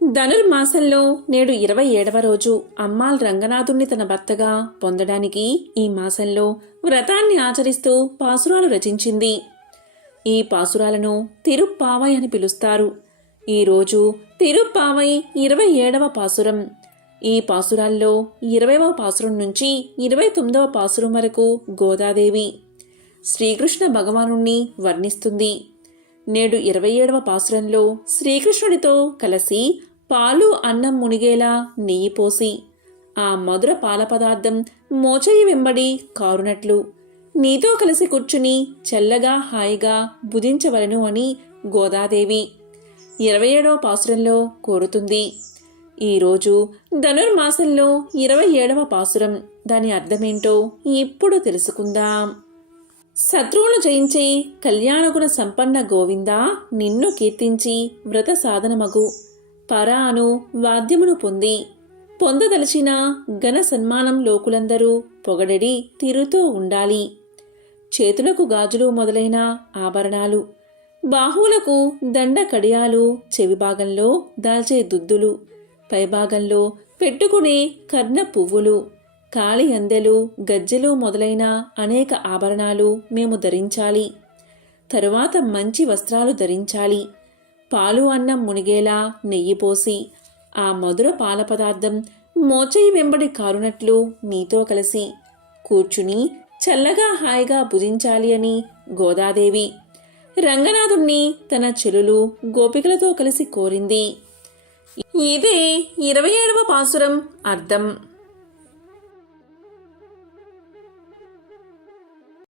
ధనుర్మాసంలో నేడు 27వ రోజు అమ్మాల్ రంగనాథుణ్ణి తన భర్తగా పొందడానికి ఈ మాసంలో వ్రతాన్ని ఆచరిస్తూ పాసురాలు రచించింది. ఈ పాసురాలను తిరుప్పావై అని పిలుస్తారు. ఈరోజు తిరుప్పావై 27వ పాసురం. ఈ పాసురాల్లో 20వ పాసురం నుంచి 29వ పాసురం వరకు గోదాదేవి శ్రీకృష్ణ భగవానుణ్ణి వర్ణిస్తుంది. నేడు 27వ పాసురంలో శ్రీకృష్ణుడితో కలిసి పాలు అన్నం మునిగేలా నెయ్యి పోసి ఆ మధుర పాల పదార్థం మోచేయి వెంబడి కారునట్లు నీతో కలిసి కూర్చుని చల్లగా హాయిగా భుజించవలను అని గోదాదేవి 27వ పాసురంలో కోరుతుంది. ఈరోజు ధనుర్మాసంలో 27వ పాసురం. దాని అర్థమేంటో ఇప్పుడు తెలుసుకుందాం. శత్రువులు జయించే కళ్యాణగుణ సంపన్న గోవిందా, నిన్ను కీర్తించి వ్రత సాధనమగు పరా అను వాద్యమును పొందదలిచిన ఘన సన్మానం లోకులందరూ పొగడడి తీరుతూ ఉండాలి. చేతులకు గాజులు మొదలైన ఆభరణాలు, బాహువులకు దండ కడియాలు, చెవి భాగంలో దాల్చే దుద్దులు, పైభాగంలో పెట్టుకునే కర్ణ పువ్వులు, కాళి అందెలు, గజ్జెలు మొదలైన అనేక ఆభరణాలు మేము ధరించాలి. తరువాత మంచి వస్త్రాలు ధరించాలి. పాలు అన్నం మునిగేలా నెయ్యి పోసి ఆ మధుర పాల పదార్థం మోచేయి వెంబడి కారునట్లు నీతో కలిసి కూర్చుని చల్లగా హాయిగా భుజించాలి అని గోదాదేవి రంగనాథుణ్ణి తన చెలులు గోపికలతో కలిసి కోరింది. ఇదే 27వ పాసురం అర్థం.